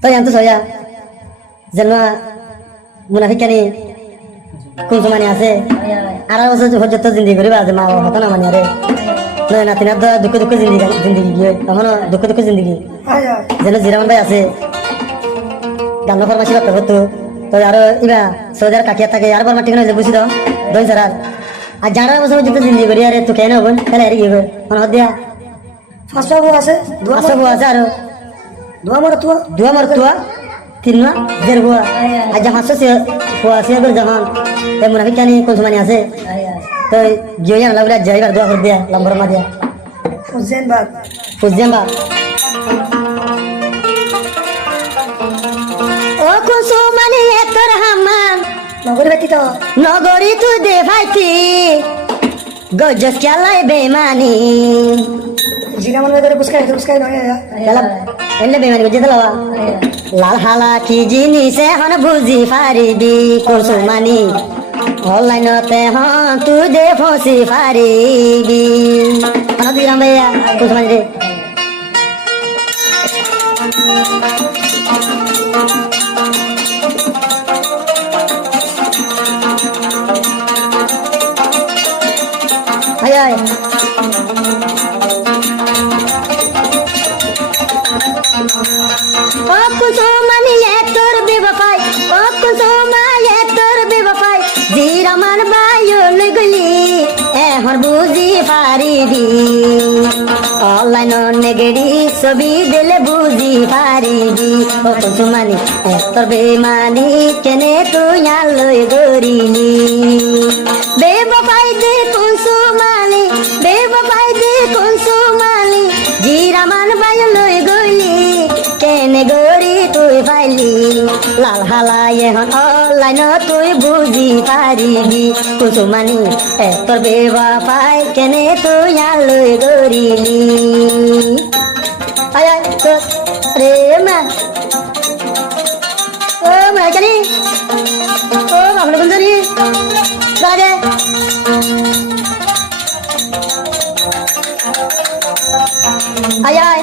তো জানতো সয়া যেন মুনাফিক কানি কোন সময় আছে 18 বছর পর্যন্ত জিন্দি করিবা যে মা হতো না মানে আরে নয় না তিনার দুঃখ দুঃখ জিন্দিগি গিয়ে এখনো দুঃখ দুঃখ জিন্দিগি যেন জিরামান ভাই আছে গান ফরমাইছি করতে হতো তো আরো ইবা সৌদি কাকিয়া থাকে আর বার ঠিক নয় বুঝি দাও দই সারা আর 11 বছর পর্যন্ত জিন্দি করি আরে তো কেন হবন তাহলে আর কি হবে মনে হত দিয়া ফাঁসা বউ আছে আছে আরো দুয়া মর তুয়া তিন না দেড় বুয়া আর যখন ফুয়া সে করে যখন এই মুনাফিক কানি কোন সময় আছে তো গিয়ে জানা লাগলে যাইবার দোয়া করে দিয়া লম্বর মা দিয়া ফুজেন বা ও কুসুমানি এতর হামান নগরী তুই দে ভাইতি গজস খেলাই বেমানি জিরামান ভাই করে পুস্কাই নয় এলে বেমানি বুঝে দিল লাল হালা কি জিনিস এখন বুঝি পারিবি কুসুমানি অনলাইনতে হন তুই দে ফসি পারিবি মানে দিলাম ভাইয়া কুসুমানি রে আয় ও কুসুমানি তোর বেবফাই ও কুসুমাই তোর বেবফাই জিরামান বায়ো লগলি এখন বুঝি পারিবি অনলাইন নেগেড়ি ছবি দিলে বুঝি পারিবি ও কুসুমানি তোর বেমানি কেনে তুই আলোয় গরিলি বেবফাই দে কুসুমানি বেবফাই দে কুসুমানি জিরামান বায়ো লই গলি কেনে গরি তুই পাইলি লাল হালাই এখন অনলাইন তুই বুঝি পারিবি কুসুমানি তোর বেবা পাই কেনে তুই আলোয় গরিলি আয় রে মা ও মা জানি ও বাবলু বন্ধুরি দাদা আয় আয়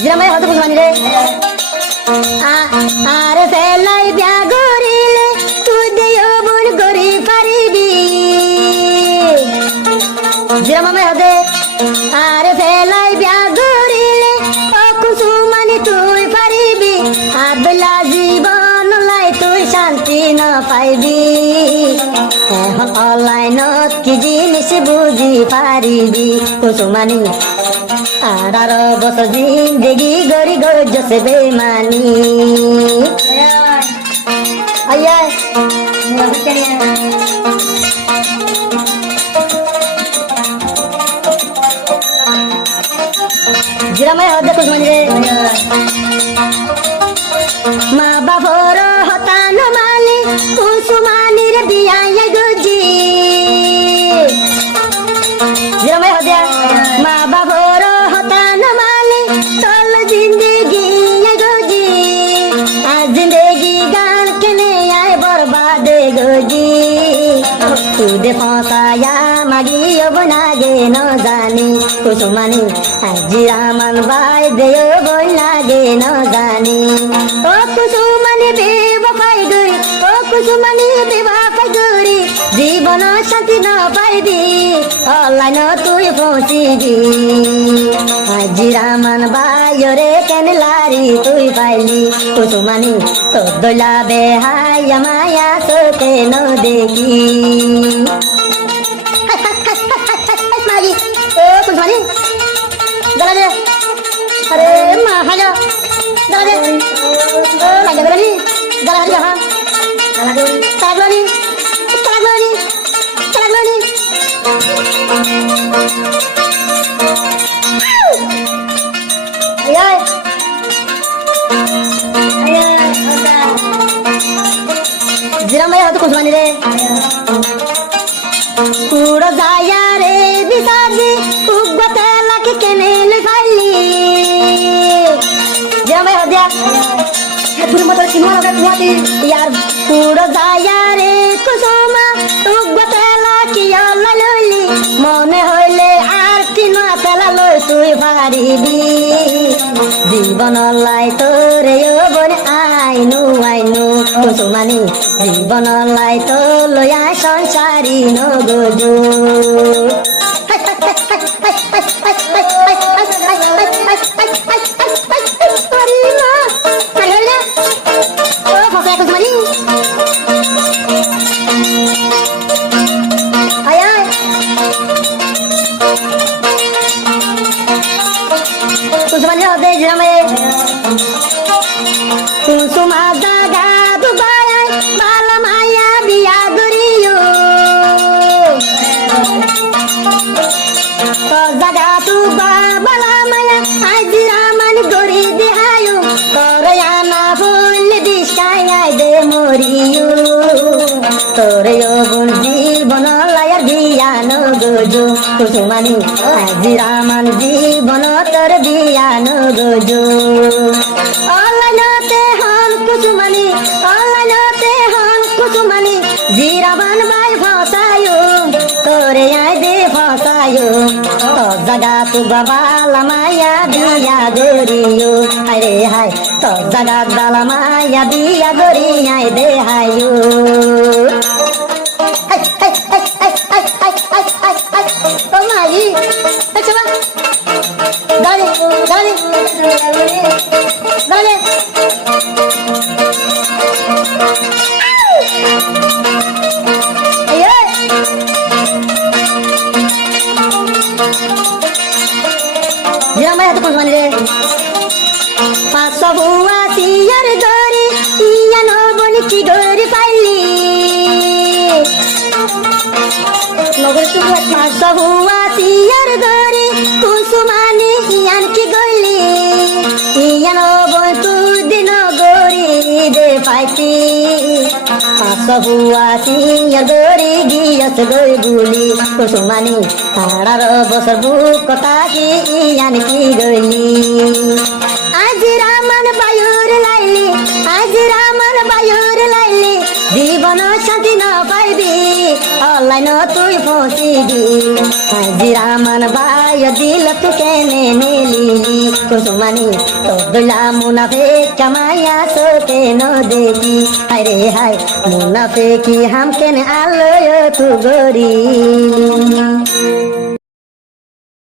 জিরামাই হতো কুসুমানি রে আরে ফেলাই বিয়া গরিলে তুই দেও বোন গরি পারিবি জিরামাই হতে আরে ফেলাই বিয়া গরিলে ও কুসুমানি তুই পারিবি আবলা জীবন লাই তুই শান্তি না পাইবি এখন অনলাইনত কি জিনিস বুঝি পারিবি কুসুমানি 18 বছর জিন্দেগি গড়ি গজছে বেমানি আয় জিরামাই হতে কুসুমানি রে মা বাবর হতান মালি কুসুমানির বিয়ায় গুজি জিরামাই হতে মা বাবর হতান মালি তল জিন্দগি গুজি আর জিন্দগি গান কেনে আয় বরবাদ গুজি তুদে ফসায়া মাগি অবনাগে ন জানি কুসুমানি জিরামান বাই দেয় বই লাগে ন জানি ও কুসুমানি বেবফাই গরি ও কুসুমানি বেবফাই গরি জীবন শান্তি ন পাইবি অনলাইন তুই পৌঁছিবি জিরামান বায়রে কেন লারি তুই পাইলি কুসুমানি তো দোলা বেহায়া মায়া তোকে ন দেখি মাগি ও কুসুমানি দাঁড়া দে আরে মা হাজা দাঁড়া দে ও লাগা গলি দাঁড়া দে হ্যাঁ তাগলানি তাগলানি তাগলানি আয় জিরাম ভাই হয়তো কুসুমানি রে কুড়ো যায়া রে বিসাদি উগতে লাকি কেনে লই ফাইলি জিরাম ভাই হদিয়া তুই মত চিনো না তুই ইয়ার কুড়ো যায়া রে কুসুমা উগতে লাকি আলা লইলি মনে হইলে আর কিনা তেলা লই তুই পারিবি জীবন লাই তোরে বন আইনু আইনু কুসুমানি জীবন লাই তো লয়া সংসারী নগজু कुसुमा दागा दुबाई बाला माया बिया गरियो तो दागा तू बाला माया आज रामन गोरी दिहायो तोरे आना फूल दिशाया दे मोरियो तोरे यो गुण जीवन लायर बिया न गोजो कुसुमानी आज रामन जीवन तोर बिया न गोजो অলাইনতে হন কুসুমানি জিরাবান বাই ফসায়ো তোরে আই দে ফসায়ো তো জাগা তু বাবা লামায়া বিয়া গরিও হায় রে হায় তো জাগা দালামায়া বিয়া গরি আই দে হায়ো ও মাই চলা দাঁড়ে দাঁড়ে দাঁড়ে পাঁচশো বুয়া সিয়ার গরি ইয়া নবন কি গরি পাইলি পাঁচশো বুয়া সিয়ার গরি কুসুমানি ইয়ান কি গলি ইয়া নবন তুদিন গরি দে পাইতি পাঁচশো বুয়া সিয়ার গরি গিয়স গই বুলি কুসুমানি 18 বছর বুক কথা কি ইয়ান কি গলি আজ রামন বায়ুর লাইলি জীবন শান্তি না পাইবি অনলাইন তুই ফসিবি আজ রামন বায় দিল তু কেনে নেলি কুসুমানি তো দিলা মুনাফে কামায়া সোকে ন দেখি হায় রে হায় মুনাফে কি হাম কেনে আলো তু গরি